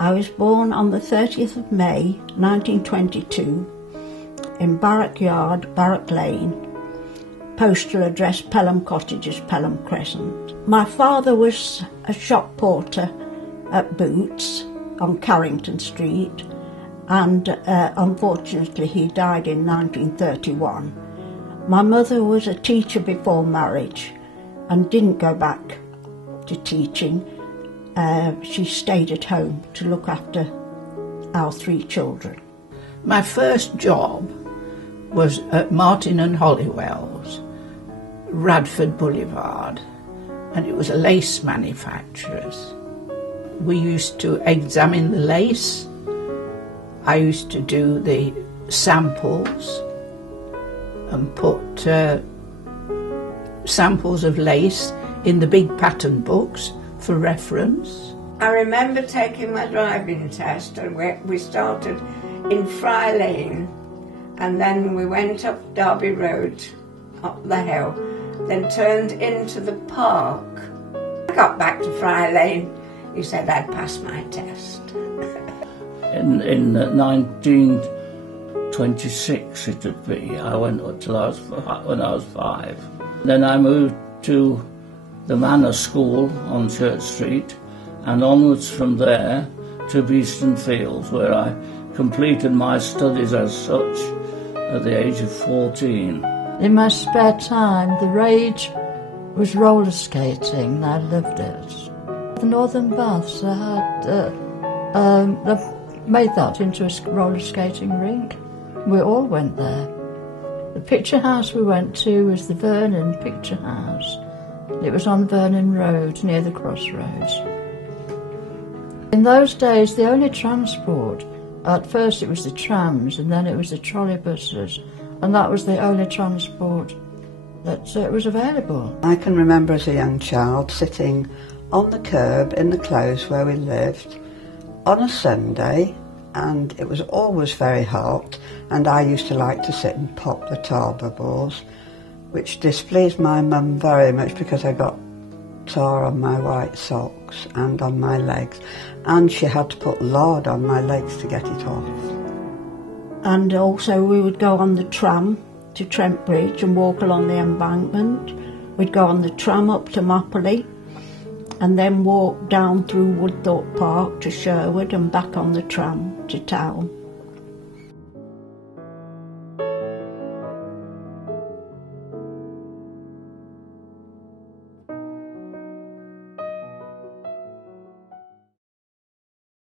I was born on the 30th of May 1922 in Barrack Yard, Barrack Lane, postal address Pelham Cottages, Pelham Crescent. My father was a shop porter at Boots on Carrington Street, and unfortunately he died in 1931. My mother was a teacher before marriage and didn't go back to teaching. She stayed at home to look after our 3 children. My first job was at Martin and Hollywell's, Radford Boulevard, and it was a lace manufacturer's. We used to examine the lace. I used to do the samples and put samples of lace in the big pattern books for reference. I remember taking my driving test, and we started in Fry Lane, and then we went up Derby Road, up the hill, then turned into the park. I got back to Fry Lane. He said I'd passed my test. In 1926 it would be. I went until when I was 5. Then I moved to the Manor School on Church Street, and onwards from there to Beeston Fields, where I completed my studies as such at the age of 14. In my spare time, the rage was roller skating, and I loved it. The Northern Baths, they made that into a roller skating rink. We all went there. The picture house we went to was the Vernon Picture House. It was on Vernon Road, near the crossroads. In those days, the only transport, at first it was the trams, and then it was the trolleybuses, and that was the only transport that was available. I can remember as a young child sitting on the curb in the close where we lived on a Sunday, and it was always very hot, and I used to like to sit and pop the tar bubbles, which displeased my mum very much because I got tar on my white socks and on my legs, and she had to put lard on my legs to get it off. And also we would go on the tram to Trent Bridge and walk along the embankment. We'd go on the tram up to Mopley and then walk down through Woodthorpe Park to Sherwood and back on the tram to town.